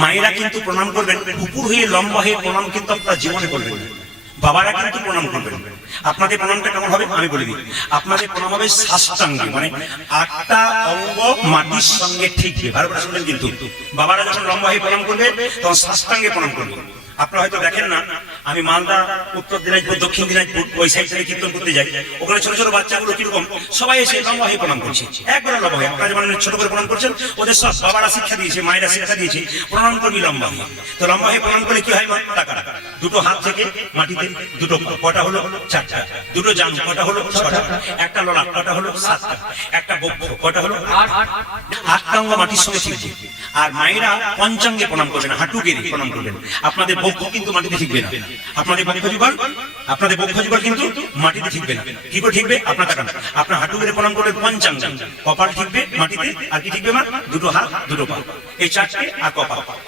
মায়েরা কিন্তু প্রণাম করবেন, উপর হয়ে লম্বা হয়ে প্রণাম কিন্তু আপনারা জীবনে করবেন না। বাবারা কিন্তু প্রণাম করবেন। আপনাদের প্রণামটা কেমন হবে আমি বলে দিই। আপনাদের প্রণাম হবে সাষ্টাঙ্গে, মানে 8টা অঙ্গ মাটির সঙ্গে ঠিকবে। ভালো করে শুনবেন কিন্তু, বাবারা যখন লম্বা হয়ে প্রণাম করবে তখন সাষ্টাঙ্গে প্রণাম করবে। আপনারা হয়তো দেখেন না, আমি মালদা, উত্তর দিনাজপুর, দক্ষিণ দিনাজপুর ওই সাইড থেকে কীর্তন করতে যাই, ওখানে ছোট ছোট বাচ্চাগুলো কিরকম সবাই এসে লম্বা হয়ে প্রণাম করছে, একবারে লম্বা হয়ে। আপনারা যেমন ছোট করে প্রণাম করছেন, ওদের সব বাবারা শিক্ষা দিয়েছে, মায়েরা শিক্ষা দিয়েছে, প্রণাম করবি লম্বা হয়ে। তো লম্বা হয়ে প্রণাম করে কি হয় মা? টাকা। দুটো হাত থেকে মাটিতে, দুটো কটা হলো 4টা, দুটো জান কটা হলো 6টা, একটা লড়া কটা হলো 7টা, একটা বক্ষ কটা হলো 8টা অঙ্গ মাটির সঙ্গে ঠিকছে। আর মায়েরা পঞ্চাঙ্গে প্রণাম করবেন, হাঁটু গেড়ে প্রণাম করবেন। আপনাদের বক্ষ কিন্তু মাটিতে ঠিকবে না, আপনাদের বক্ষ যুগল কিন্তু মাটিতে ঠিকবে না। কি করে ঠিকবে? আপনার টাকা, আপনার হাঁটু গেড়ে প্রণাম করবেন পঞ্চাঙ্গ, কপাল ঠিকবে মাটিতে, আর কি ঠিকবে মা? দুটো হাত দুটো পা, এই 4টে আর কপাল।